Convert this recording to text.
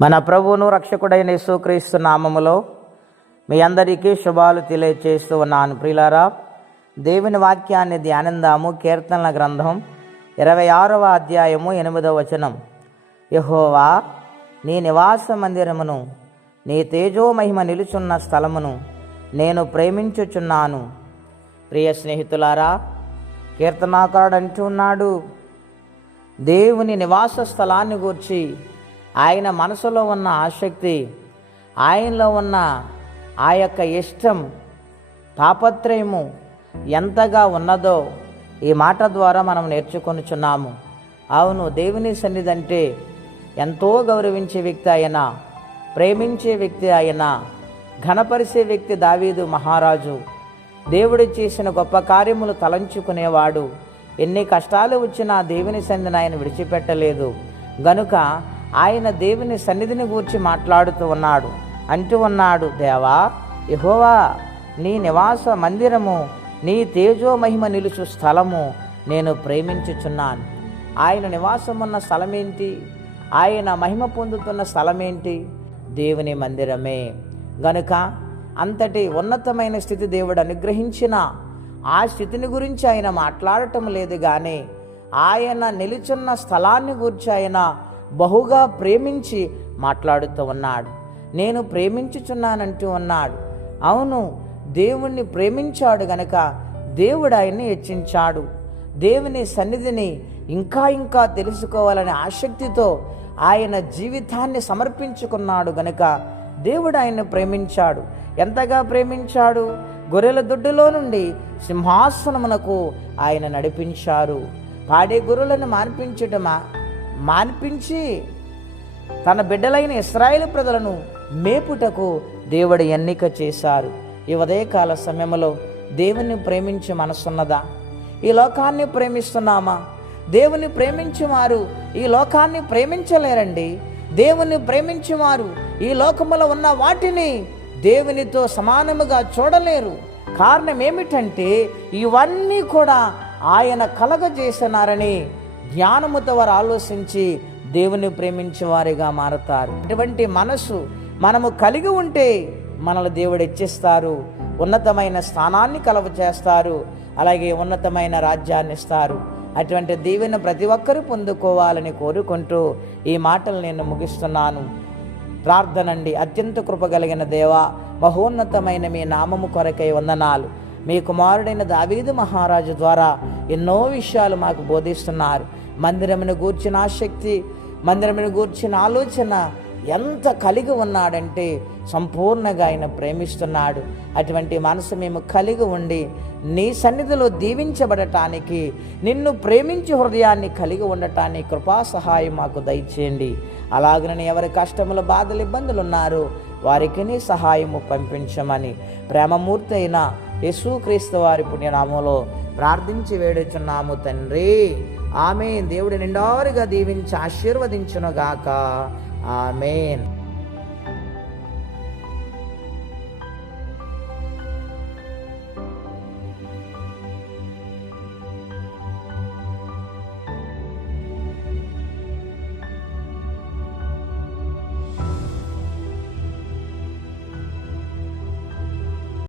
మన ప్రభువును రక్షకుడైన యేసుక్రీస్తు నామములో మీ అందరికీ శుభాలు తెలియచేస్తూ ఉన్నాను. ప్రియులారా, దేవుని వాక్యాన్ని ధ్యానిందాము. కీర్తనల గ్రంథం 26వ అధ్యాయము 8వ వచనం. యెహోవా, నీ నివాస మందిరమును, నీ తేజో మహిమ నిలుచున్న స్థలమును నేను ప్రేమించుచున్నాను. ప్రియ స్నేహితులారా, కీర్తనాకారుడు అంటున్నాడు, దేవుని నివాస స్థలాన్ని గూర్చి ఆయన మనసులో ఉన్న ఆసక్తి, ఆయనలో ఉన్న ఆ యొక్క ఇష్టం, తాపత్రయము ఎంతగా ఉన్నదో ఈ మాట ద్వారా మనం నేర్చుకొనుచున్నాము. అవును, దేవుని సన్నిధి అంటే ఎంతో గౌరవించే వ్యక్తి ఆయన, ప్రేమించే వ్యక్తి ఆయన, ఘనపరిచే వ్యక్తి దావీదు మహారాజు. దేవుడు చేసిన గొప్ప కార్యములు తలంచుకునేవాడు. ఎన్ని కష్టాలు వచ్చినా దేవుని సన్నిధిని ఆయన విడిచిపెట్టలేదు. గనుక ఆయన దేవుని సన్నిధిని గూర్చి మాట్లాడుతూ ఉన్నాడు. అంటూ ఉన్నాడు, దేవా, యెహోవా, నీ నివాస మందిరము, నీ తేజో మహిమ నిలుచు స్థలము నేను ప్రేమించుచున్నాను. ఆయన నివాసం ఉన్న స్థలమేంటి? ఆయన మహిమ పొందుతున్న స్థలమేంటి? దేవుని మందిరమే. గనుక అంతటి ఉన్నతమైన స్థితి దేవుడు అనుగ్రహించిన ఆ స్థితిని గురించి ఆయన మాట్లాడటం లేదు, కానీ ఆయన నిలుచున్న స్థలాన్ని గురించి ఆయన బహుగా ప్రేమించి మాట్లాడుతూ ఉన్నాడు. నేను ప్రేమించుచున్నానంటూ ఉన్నాడు. అవును, దేవుణ్ణి ప్రేమించాడు గనక దేవుడు ఆయన్ని హెచ్చించాడు. దేవుని సన్నిధిని ఇంకా ఇంకా తెలుసుకోవాలనే ఆసక్తితో ఆయన జీవితాన్ని సమర్పించుకున్నాడు గనుక దేవుడు ఆయన్ని ప్రేమించాడు. ఎంతగా ప్రేమించాడు? గొర్రెల దొడ్డులో నుండి సింహాసనమునకు ఆయన నడిపించారు. పాడే గొర్రెలను మాన్పించి తన బిడ్డలైన ఇశ్రాయేలు ప్రజలను మేపుటకు దేవుడు ఎన్నిక చేశారు. ఈ ఉదయకాల సమయంలో దేవుని ప్రేమించే మనసున్నదా? ఈ లోకాన్ని ప్రేమిస్తున్నామా? దేవుని ప్రేమించేవారు ఈ లోకాన్ని ప్రేమించలేరండి. దేవుని ప్రేమించేవారు ఈ లోకములో ఉన్న వాటిని దేవునితో సమానముగా చూడలేరు. కారణం ఏమిటంటే ఇవన్నీ కూడా ఆయన కలగజేసినారని జ్ఞానముతో వారు ఆలోచించి దేవుని ప్రేమించే వారిగా మారతారు. ఇటువంటి మనసు మనము కలిగి ఉంటే మనల్ని దేవుడు హెచ్చిస్తారు, ఉన్నతమైన స్థానాన్ని కలుగజేస్తారు, అలాగే ఉన్నతమైన రాజ్యాన్ని ఇస్తారు. అటువంటి దీవెన ప్రతి ఒక్కరూ పొందుకోవాలని కోరుకుంటూ ఈ మాటలు నేను ముగిస్తున్నాను. ప్రార్థనండి. అత్యంత కృప కలిగిన దేవా, మహోన్నతమైన మీ నామము కొరకై వందనాలు. మీ కుమారుడైన దావీదు మహారాజు ద్వారా ఎన్నో విషయాలు మాకు బోధిస్తున్నారు. మందిరమును గూర్చిన ఆసక్తి, మందిరమును గూర్చిన ఆలోచన ఎంత కలిగి ఉన్నాడంటే సంపూర్ణంగా ఆయన ప్రేమిస్తున్నాడు. అటువంటి మనసు మేము కలిగి ఉండి నీ సన్నిధిలో దీవించబడటానికి, నిన్ను ప్రేమించే హృదయాన్ని కలిగి ఉండటానికి కృపా సహాయం మాకు దయచేయండి. అలాగనే ఎవరి కష్టములు, బాధలు, ఇబ్బందులు ఉన్నారో వారికి నీ సహాయము పంపించమని ప్రేమమూర్తి అయిన యేసుక్రీస్తు వారి పుణ్యనామంలో ప్రార్థించి వేడుచున్నాము తండ్రి. ఆమేన్. దేవుడి నిండారుగా దీవించి ఆశీర్వదించునుగాక. ఆమేన్.